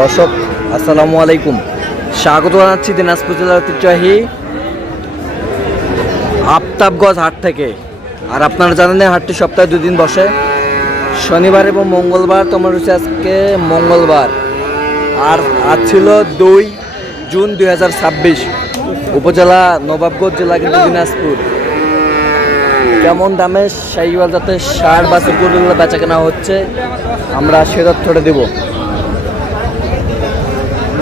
দর্শক আসসালামু আলাইকুম, স্বাগত জানাচ্ছি দিনাজপুর জেলার ঐতিহ্যবাহী আফতাবগঞ্জ হাট থেকে। আর আপনারা জানেন হাটটি সপ্তাহে 2 দিন বসে, শনিবার এবং মঙ্গলবার। তোমার হচ্ছে আজকে মঙ্গলবার, আর আজ ছিল 2 জুন 2026, উপজেলা নবাবগঞ্জ, জেলা কিন্তু দিনাজপুর। কেমন দামে শাহিওয়াল জাতের ষাঁড় বাছুর গরুগুলো বেচা কেনা হচ্ছে আমরা সে তথ্যটা দেবো।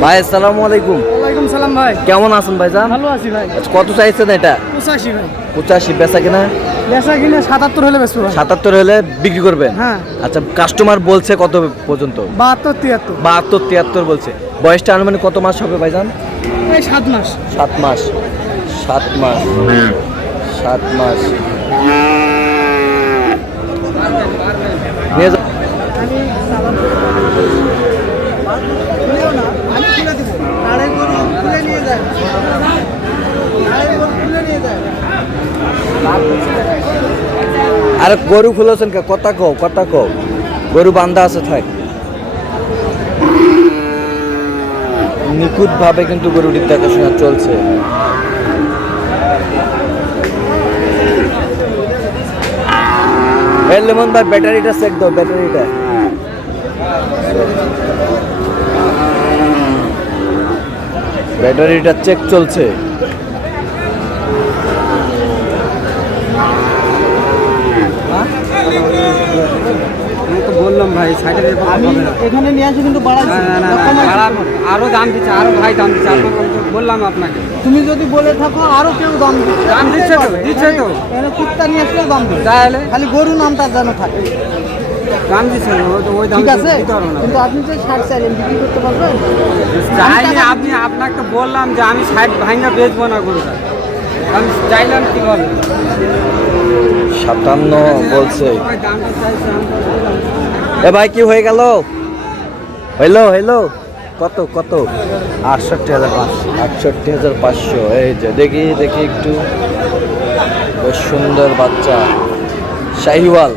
ভাই আসসালামু আলাইকুম। ওয়ালাইকুম সালাম ভাই। কেমন আছেন ভাইজান? ভালো আছি ভাই। আচ্ছা, কত চাইছেন এটা? 85 ভাই। 85 বেচা কিনা? বেচা কিনা 77 হলে বেচবো ভাই। 77 হলে বিক্রি করবেন? হ্যাঁ। আচ্ছা, কাস্টমার বলছে কত পর্যন্ত? 72 73 72 73 বলছে। বয়সটা আনুমানিক কত মাস হবে ভাইজান? এই 7 মাস। 7 মাস। 7 মাস। 7 মাস। নিয়ে যাও। আরে গরু খুলেছেন কে? কথা কও, কথা কও। গরু বান্ধা আছে, থাক। নিখুঁত ভাবে কিন্তু গরুটির দেখাশোনা চলছে। লেমন ভাই, ব্যাটারিটা চেক দাও, ব্যাটারিটা। ব্যাটারিটা চেক চলছে। বললাম ভাই সাইডে এখানে নিয়ে আসি, কিন্তু আরো দাম দিচ্ছে, আরো ভাই দাম দিচ্ছে। বললাম আপনাকে, তুমি যদি বলে থাকো আরো কেউ দাম দিচ্ছে তো দিচ্ছে তো এখানে কুত্তা নিয়ে আসলে দাম দিচ্ছে, তাহলে খালি গরু নামটা যেন থাকে। দাম দিচ্ছে ওই দাম, ঠিক আছে, কিন্তু আপনি যে 60 চাইলেন বিক্রি করতে পারবেন? আপনি আপনাকে বললাম যে আমি 60 ভাঙা বেচবো না গরু, আমি চাইলাম কি বলে 57 বলছে। এ ভাই, কি হয়ে গেল? হইলো হইলো কত কত? 68,500। 68,500। এই যে দেখি দেখি একটু, বেশ সুন্দর বাচ্চা শাহিওয়াল।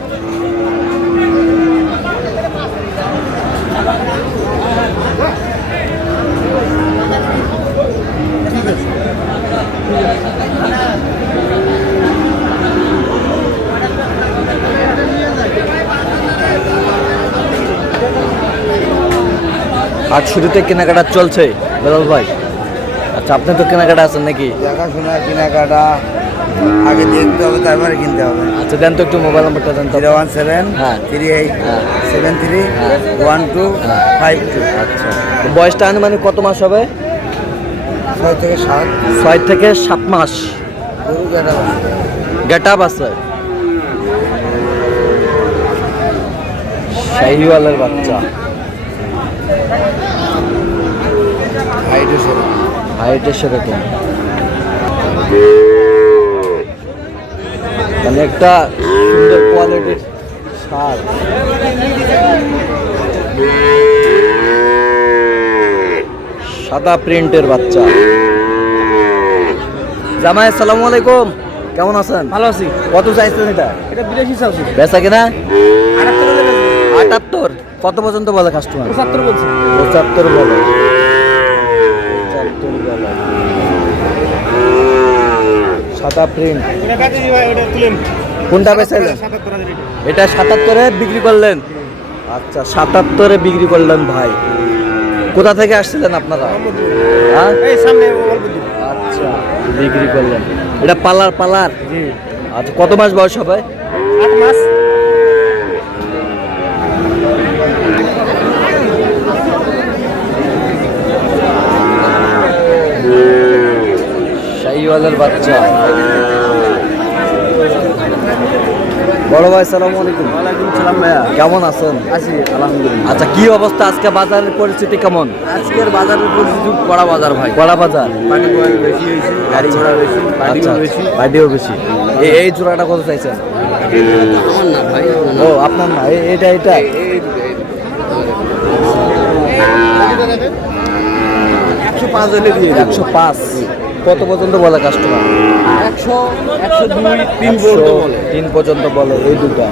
আর শুরুতে কেনাকাটা চলছে বেলাল ভাই? আচ্ছা, আপনি তো কেনাকাটা আছেন নাকি? দেখাশোনা কেনাকাটা আগে দেখতে হবে, তারপরে কিনতে হবে। আচ্ছা, দেন তো একটু মোবাইল নাম্বারটা দেন তো। 017 হ্যাঁ। 38 হ্যাঁ। 73 হ্যাঁ। 12 52। আচ্ছা, তো বয়সটা আনুমানিক কত মাস হবে? 6 থেকে 7। 6 থেকে 7 মাস। গরু গেটা গেট আপ আছে। শাহিওয়ালের বাচ্চা, হাইটে সেরকম, মানে একটা সুন্দর কোয়ালিটির ষাঁড়। সাদা প্রিন্টের বাচ্চা। জামাই আসসালামু আলাইকুম, কেমন আছেন? ভালো আছি। কত চাইছেন এটা? এটা 82 চাইছি। বেচা কিনা? 78 78। কত পর্যন্ত বলে কাস্টমার? 75 বলছে। 75 বলে। 75 বলে। সাদা প্রিন্ট। এটা কাটি ভাই, ওটা তুলেন। কোনটা বেচাইলেন? এটা 77-এ বিক্রি করলেন? আচ্ছা, 77-এ বিক্রি করলেন ভাই। কোথা থেকে আসছিলেন আপনারা? হ্যাঁ, এই সামনে আচ্ছা, বিক্রি করলেন। এটা পালার পালার? জি। আচ্ছা, কত মাস বয়স হবে? 8 মাস। শাহিওয়ালের বাচ্চা। বড় ভাই আসসালামু আলাইকুম। ওয়ালাইকুম সালাম ভাইয়া। কেমন আছেন? আছি আলহামদুলিল্লাহ। আচ্ছা, কি অবস্থা আজকে বাজারের পরিস্থিতি কেমন? আজকের বাজারের পরিস্থিতি কড়া বাজার ভাই। কড়া বাজার। পানি পয়েন্ট বেশি হয়েছে, গাড়ি ঘোড়া বেশি, আচ্ছা, পানিও বেশি। গাড়িও বেশি। এই জোড়াটা কত চাইছেন? আমার না ভাই, ও আপনার না, এটা এটা 105 হলে দিয়ে 105। কত পর্যন্ত বলে কাস্টমার? 100 102 3 পর্যন্ত বলে। 3 পর্যন্ত বলে এই দুটো।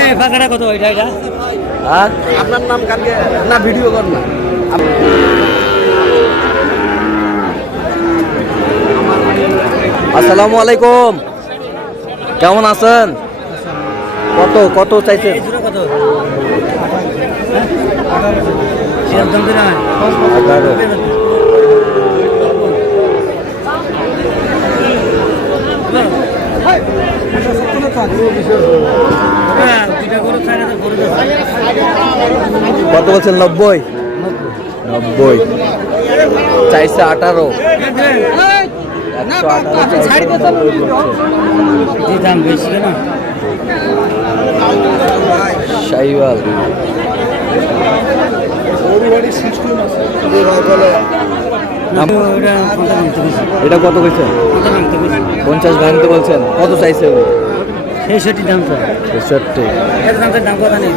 এই পাখাটা কত? এটা আর আপনার নাম কালকে না ভিডিও কর না আসসালামু আলাইকুম, কেমন আছেন? কত কত চাইছেন? কত 11। কত বলছেন? 90। 90 চাইছে 18। 118 দাম বেশি না শাহিওয়াল। এটা কত কইছে? 50 ভাঙতে বলছেন। কত চাইছে? 66 দাম তো 66। এর দাম কথা নেই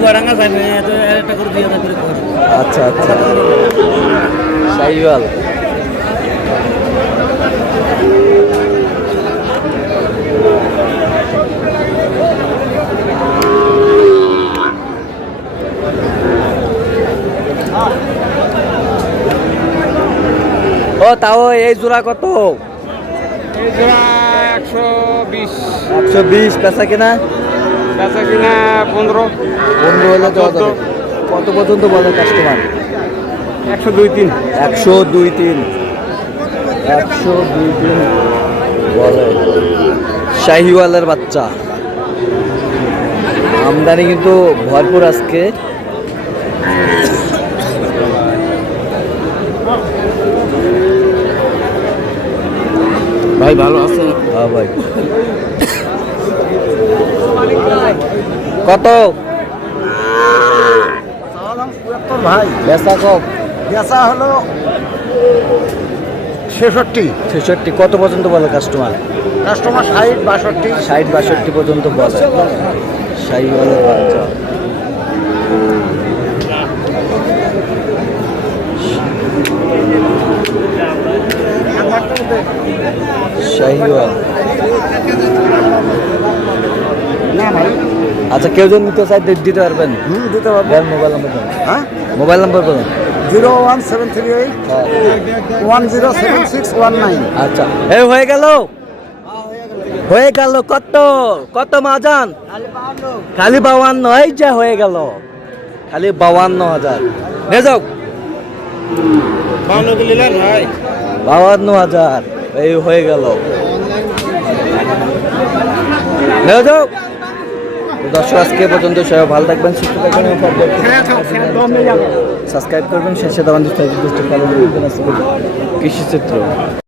চুয়াডাঙ্গা যাবে এত একটা করে 2000 করে কর আচ্ছা আচ্ছা শাহিওয়াল। ও তাও এই জোড়া কত? এই জোড়া 120 120 পেঁচা কিনা? বেচা কিনা 15 15 হলে দেওয়া যাবে। কত পর্যন্ত বলে কাস্টমার? 102-3 102-3 বলে। শাহিওয়ালের বাচ্চা আমদানি কিন্তু ভরপুর আজকে। ভাই ভালো আছে হ্যাঁ ভাই। কত ভাই বেচা কম? বেচা হলো 66, 66। কত পর্যন্ত বলে কাস্টমার? কাস্টমার 60, 62। 60-62 পর্যন্ত বলে। শাহিওয়ালের বাচ্চা। শাহিওয়াল। না ভাই আচ্ছা কেউ যদি নিতে চাই দিতে পারবেন? দিতে পারবো। দেন মোবাইল নাম্বার দেন। হ্যাঁ মোবাইল নাম্বার বলুন। 01738 হ্যাঁ। 107619। আচ্ছা এই হয়ে গেল, হয়ে গেল। কত কত মাজান? খালি 52। এই যে হয়ে গেল, খালি 52,000। নিয়ে যাও 52,000। এই হয়ে গেল। নিয়ে যাও। তো দর্শক আজকে পর্যন্ত সবাই ভালো থাকবেন, সুস্থ থাকবেন এবং সাবস্ক্রাইব করবেন। শেষে দাবান কৃষি চিত্র।